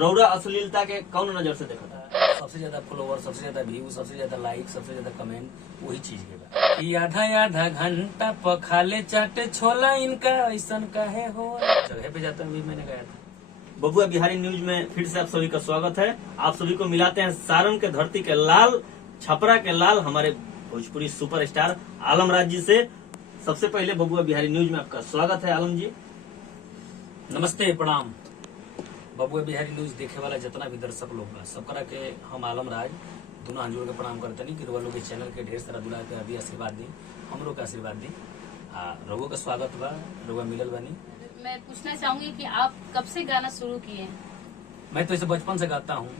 रौरा अश्लीलता के कौन नजर से देखा था? सबसे ज्यादा फॉलोवर, सबसे ज्यादा व्यू, सबसे ज्यादा लाइक, सबसे ज्यादा कमेंट वही चीज के बा कि आधा आधा घंटा पखाले चाटे छोला इनका ऐसा काहे हो जगह पे जाता भी मैंने गया था। बबुआ बिहारी न्यूज में फिर से आप सभी का स्वागत है। आप सभी को मिलाते हैं सारण के धरती के लाल, छपरा के लाल, हमारे भोजपुरी सुपरस्टार आलम राज जी से। सबसे पहले बबुआ बिहारी न्यूज में आपका स्वागत है आलम जी। नमस्ते, प्रणाम। बबुआ बिहारी न्यूज देखे वाला जितना भी दर्शक लोग बा सबकरा के हम आलम राज दोनों हाथ जोड़ के प्रणाम करते नहीं कि रउआ लोग के चैनल के ढेर सारा दुला के अभी आशीर्वाद दी, हमरो के आशीर्वाद दी। रउआ का स्वागत बा, रउआ मिलल बानी। मैं पूछना चाहूंगी कि आप कब से गाना शुरू किए? मैं तो इसे बचपन से गाता हूँ,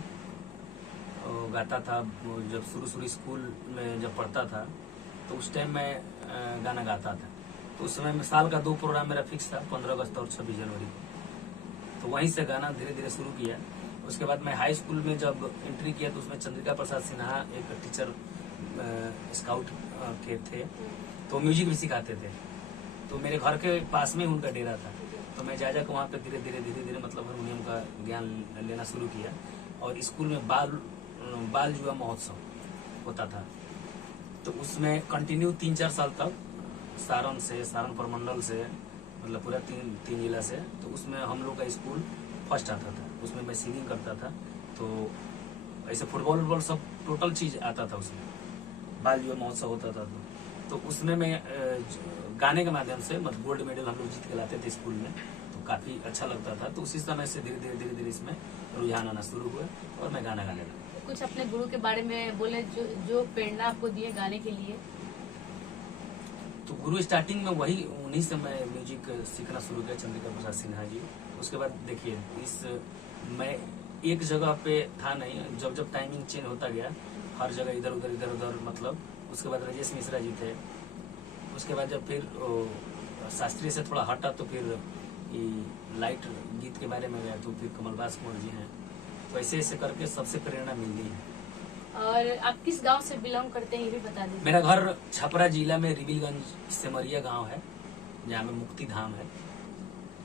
गाता था। जब शुरू स्कूल में जब पढ़ता था तो उस टाइम मैं गाना गाता था। तो उस समय में साल का 2 प्रोग्राम मेरा फिक्स था, 15 अगस्त और 26 जनवरी को। तो वहीं से गाना धीरे धीरे शुरू किया। उसके बाद मैं हाई स्कूल में जब एंट्री किया तो उसमें चंद्रिका प्रसाद सिन्हा एक टीचर स्काउट के थे, तो म्यूजिक भी सिखाते थे। तो मेरे घर के पास में उनका डेरा था, तो मैं जा वहाँ पे धीरे धीरे मतलब हारमोनियम का ज्ञान लेना शुरू किया। और स्कूल में बाल युवा महोत्सव होता था, तो उसमें कंटिन्यू 3-4 साल तक सारण प्रमंडल से मतलब पूरा तीन जिला से, तो उसमें हम लोग का स्कूल फर्स्ट आता था। उसमें मैं सिंगिंग करता था, तो ऐसे फुटबॉल सब टोटल चीज आता था। उसमें बाल युवा महोत्सव होता था, तो उसमें मैं गाने के माध्यम से मतलब गोल्ड मेडल हम लोग जीत के लाते थे स्कूल में, तो काफी अच्छा लगता था। तो उसी समय से धीरे धीरे इसमें रुझान आना शुरू हुआ और मैं गाना गाने लगा। कुछ अपने गुरु के बारे में बोले जो प्रेरणा आपको दिए गाने के लिए। तो गुरु स्टार्टिंग में वही उन्हीं से मैं म्यूजिक सीखना शुरू किया, चंद्रिका प्रसाद सिन्हा जी। उसके बाद देखिए मैं एक जगह पे था नहीं, जब टाइमिंग चेंज होता गया हर जगह इधर उधर मतलब। उसके बाद राजेश मिश्रा जी थे। उसके बाद जब फिर शास्त्रीय से थोड़ा हटा तो फिर लाइट गीत के बारे में गया, तो फिर कमलबास कुंवर जी हैं। तो ऐसे करके सबसे प्रेरणा मिली है। और आप किस गांव से बिलोंग करते हैं ये भी बता दीजिए। मेरा घर छपरा जिला में रिबिलगंज सेमरिया गांव है, जहाँ में मुक्ति धाम है।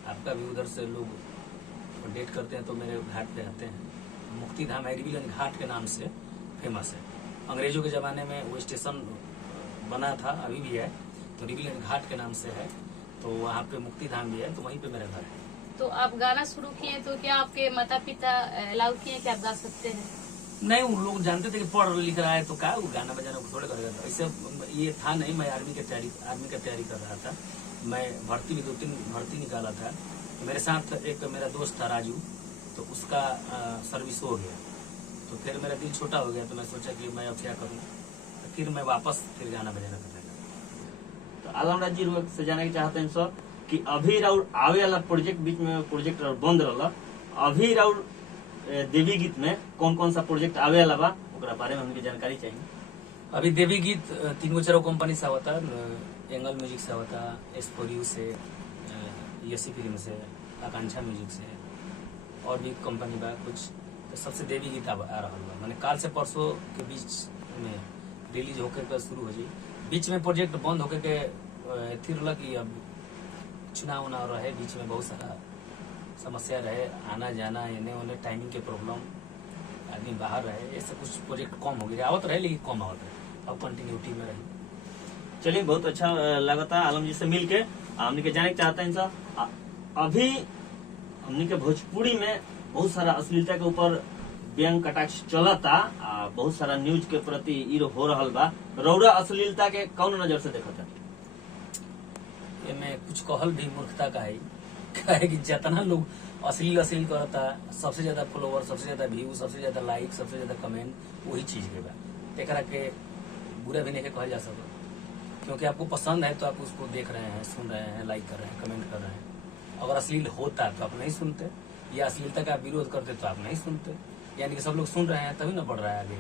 आपका भी उधर से लोग डेट करते हैं तो मेरे घाट पे आते हैं। मुक्ति धाम है, रिबिलगंज घाट के नाम से फेमस है। अंग्रेजों के जमाने में वो स्टेशन बना था, अभी भी है, तो रिबिलगंज घाट के नाम से है। तो वहाँ पे मुक्ति धाम भी है, तो वहीं पे मेरा घर है। तो आप गाना शुरू किए तो क्या आपके माता पिता अलाउ किए कि आप गा सकते हैं? नहीं, उन लोग जानते थे कि पढ़ लिख रहा है तो क्या वो गाना बजाना थोड़े करेगा। ऐसे ये था नहीं। मैं आर्मी की तैयारी कर रहा था। मैं भर्ती भी 2-3 भर्ती निकाला था। मेरे साथ एक मेरा दोस्त था राजू, तो उसका सर्विस हो गया। तो फिर मेरा दिल छोटा हो गया, तो मैं सोचा कि मैं अब क्या करूँ। तो फिर मैं वापस गाना बजाना करने लगा। तो आलम राज जी से जाने चाहते हैं सर कि अभी राउर आवे वाला प्रोजेक्ट, बीच में प्रोजेक्ट बंद रहा, अभी राउर देवी गीत में कौन सा प्रोजेक्ट आवे वाला बा, ओकरा बारे में हमके जानकारी चाहिए। अभी देवी गीत 3 कंपनी से होता, एंगल म्यूजिक से होता, एस्पोरियो से, यसी फिल्म से, आकांक्षा म्यूजिक से, और भी कंपनी बा कुछ। तो सबसे देवी गीत आ रहा बा, मैंने काल से परसों के बीच में रिलीज होकर शुरू हो जाए। बीच में प्रोजेक्ट बंद होकर के एथी रहा कि अब चुनाव रहे, बीच में बहुत सारा समस्या रहे, आना जाना एने ओने टाइमिंग के प्रॉब्लम, आदमी बाहर रहे, ऐसे कुछ प्रोजेक्ट कम हो गया। आवत रहे लेकिन कम आवत रहे, अब कंटिन्यूटी में रही। चलिए, बहुत अच्छा लगा आलम जी से मिल के। हमने के जाने चाहते हैं सर, अभी हमने के भोजपुरी में बहुत सारा अश्लीलता के ऊपर व्यंग कटाक्ष चलता, बहुत सारा न्यूज के प्रति हो रहा बा। रौरा अश्लीलता के कौन नजर से देखता? ये में कुछ कहल भी मूर्खता का है कि जितना लोग अश्लील करता, सबसे ज्यादा फॉलोवर, सबसे ज्यादा व्यू, सबसे ज्यादा लाइक, सबसे ज्यादा कमेंट वही चीज के बा। एकरा के बुरा भी नहीं कहल जा सकता, क्योंकि आपको पसंद है तो आप उसको देख रहे हैं, सुन रहे हैं, लाइक कर रहे हैं, कमेंट कर रहे हैं। अगर अश्लील होता तो आप नहीं सुनते, या अश्लीलता का विरोध करते तो आप नहीं सुनते। यानी कि सब लोग सुन रहे हैं तभी ना बढ़ रहा है आगे।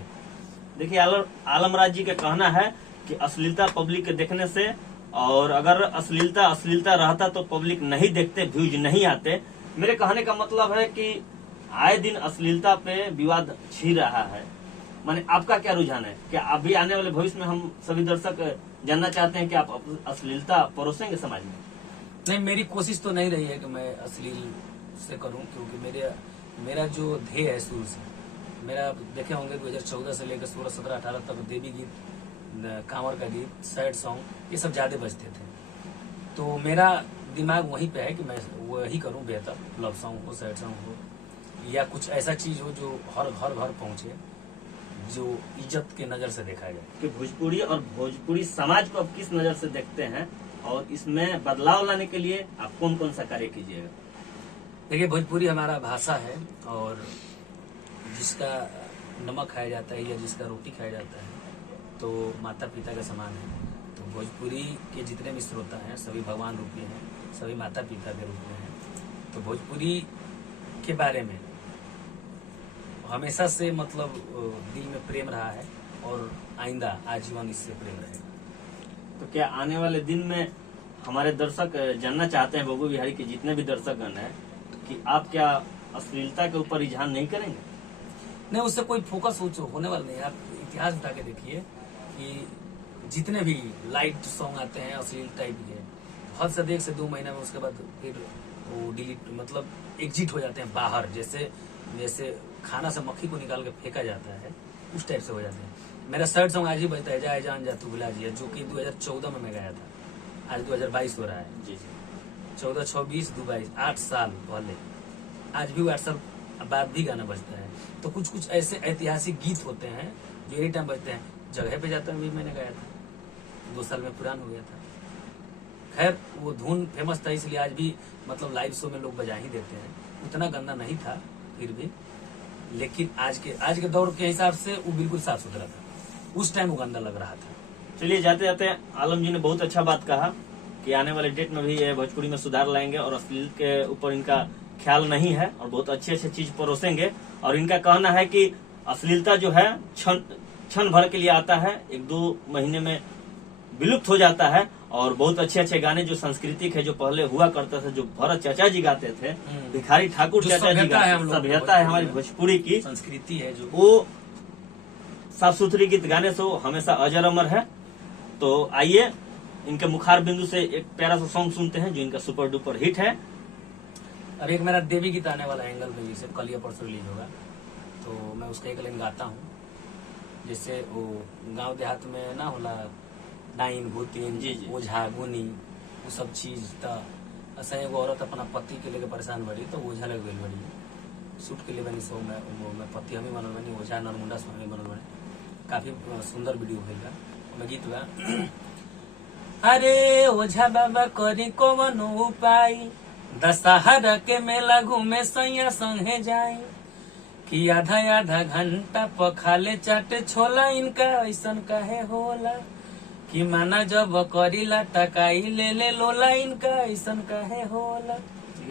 देखिए, आलम राज जी का कहना है कि अश्लीलता पब्लिक के देखने से, और अगर अश्लीलता रहता तो पब्लिक नहीं देखते, व्यूज नहीं आते। मेरे कहने का मतलब है कि आए दिन अश्लीलता पे विवाद छिड़ रहा है। माने आपका क्या रुझान है? क्या अभी आने वाले भविष्य में हम सभी दर्शक जानना चाहते हैं कि आप अश्लीलता परोसेंगे समाज में? नहीं, मेरी कोशिश तो नहीं रही है कि मैं अश्लील से करूं, क्योंकि मेरा जो ध्येय है शुरू से, मेरा देखे होंगे 2014 से लेकर 16, 17, 18 तक देवी गीत, कांवर का गीत, सैड सॉन्ग, ये सब ज्यादा बजते थे। तो मेरा दिमाग वहीं पे है कि मैं वही करूं बेहतर, लव सॉन्ग हो, सैड सॉन्ग हो, या कुछ ऐसा चीज हो जो हर घर पहुंचे, जो इज्जत के नजर से देखा जाए। कि भोजपुरी और भोजपुरी समाज को आप किस नजर से देखते हैं और इसमें बदलाव लाने के लिए आप कौन कौन सा कार्य कीजिएगा? देखिए, भोजपुरी हमारा भाषा है और जिसका नमक खाया जाता है या जिसका रोटी खाया जाता है तो माता पिता का समान है। तो भोजपुरी के जितने भी श्रोता हैं सभी भगवान रूपी हैं, सभी माता पिता के रूप में हैं। तो भोजपुरी के बारे में हमेशा से मतलब दिल में प्रेम रहा है और आइंदा आजीवन इससे प्रेम रहेगा। तो क्या आने वाले दिन में हमारे दर्शक जानना चाहते हैं, बबू बिहारी के जितने भी दर्शकगण हैं, कि आप क्या अश्लीलता के ऊपर रुझान नहीं करेंगे? नहीं, उससे कोई फोकस होने वाला नहीं। आप इतिहास उठा के देखिए कि जितने भी लाइट सॉन्ग आते हैं अश्लील टाइप के, हद से 1 से 2 महीना में उसके बाद फिर वो डिलीट, मतलब एग्जिट हो जाते हैं बाहर। जैसे खाना से मक्खी को निकाल के फेंका जाता है, उस टाइप से हो जाते हैं। मेरा सैड सॉन्ग आज ही बजता है, जाए जान जा तू भुला जिया, जो कि 2014 में मैं गाया था। आज 2022 हो रहा है। जी 14, 26, 22, 8 साल पहले, आज भी 8 साल बाद भी गाना बजता है। तो कुछ ऐसे ऐतिहासिक गीत होते हैं जो एनी टाइम बजते हैं। जगह पे जाता भी मैंने गाया था, 2 साल में पुरान हो गया था। खैर, वो धुन फेमस था इसलिए आज भी मतलब लाइव शो में लोग बजा ही देते हैं। उतना गंदा नहीं था फिर भी, लेकिन आज के दौर के हिसाब से वो बिल्कुल साफ सुथरा था। उस टाइम वो गंदा लग रहा था। चलिए, जाते जाते आलम जी ने बहुत अच्छा बात कहा कि आने वाले डेट में भी ये भोजपुरी में सुधार लाएंगे और अश्लील के ऊपर इनका ख्याल नहीं है और बहुत अच्छे चीज परोसेंगे। और इनका कहना है कि अश्लीलता जो है क्षण भर के लिए आता है, 1-2 महीने में विलुप्त हो जाता है। और बहुत अच्छे गाने जो सांस्कृतिक है, जो पहले हुआ करता था, जो भरत चाचा जी गाते थे, भिखारी ठाकुर चाचा जी गाते, सभ्यता है हमारी भोजपुरी की, संस्कृति है जो, वो साफ सुथरी गीत गाने से वो हमेशा अजर अमर है। तो आइए इनके मुखार बिंदु से एक प्यारा सा सॉन्ग सुनते हैं जो इनका सुपर डुपर हिट है। अब एक मेरा देवी गीत आने वाला एंगल में, जिसे कल या परसों रिलीज होगा, तो मैं उसका एक लाइन गाता हूँ। जैसे वो गांव देहात में ना होला डाइन भूतिन, ओझा गुनी, वो सब चीज था। ऐसा एगो औरत अपना पति के लेके परेशान बड़ी, तो ओझा लग गई बड़ी। शूट के लिए बनी सो मैं पति हमें बनल बनी, ओझा नरमुंडा स्वामी बनल बने। काफी सुंदर वीडियो भइल बा, गीत बा। अरे ओझा बाबा करी कौन उपाय, दशहरा के मेला घूमे सैया संगे जाए, कि आधा घंटा पखाले चाटे छोला, इनका ऐसन काहे होला, कि माना जब करीला टकाई ले लोला, इनका ऐसन काहे होला।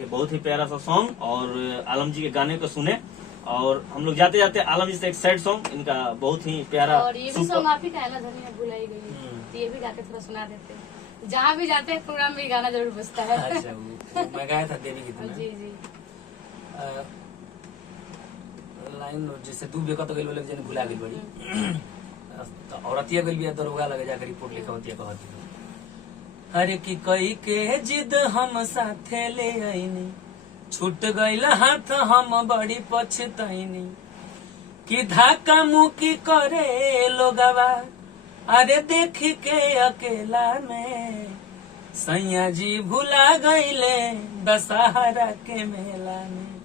बहुत ही प्यारा सा सॉन्ग, और आलम जी के गाने को सुने। और हम लोग जाते जाते आलम जी से एक सैड सॉन्ग इनका बहुत ही प्यारा, और ये भी सॉन्ग आप ही का है ना, धनिया भुलाई गई, तो ये भी जाके थोड़ा सुना देते हैं। जहाँ भी जाते हैं प्रोग्राम में गाना जरूर बजता है। अच्छा, वो मैं गाया था देवी गीत में। जी जी। लाइन जैसे 2 बेकत गई बोले जन भुला गई बड़ी, तो औरतिया गई भी दरोगा लगे जाकर रिपोर्ट लिखा होती है, कहती है अरे कि कई के जिद हम साथे ले आईनी, छूट गईल हाथ हम बड़ी पछतैनी, कि धक्का मुक्की करे लोगवा, अरे देख के अकेला में, सैया जी भुला गईले दशहरा के मेला में।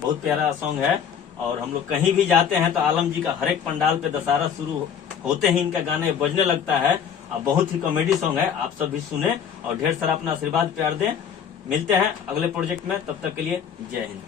बहुत प्यारा सॉन्ग है। और हम लोग कहीं भी जाते हैं तो आलम जी का हर एक पंडाल पे दशहरा शुरू होते ही इनका गाने बजने लगता है। अब बहुत ही कॉमेडी सॉन्ग है, आप सब भी सुने और ढेर सारा अपना आशीर्वाद प्यार दें। मिलते हैं अगले प्रोजेक्ट में, तब तक के लिए जय हिंद।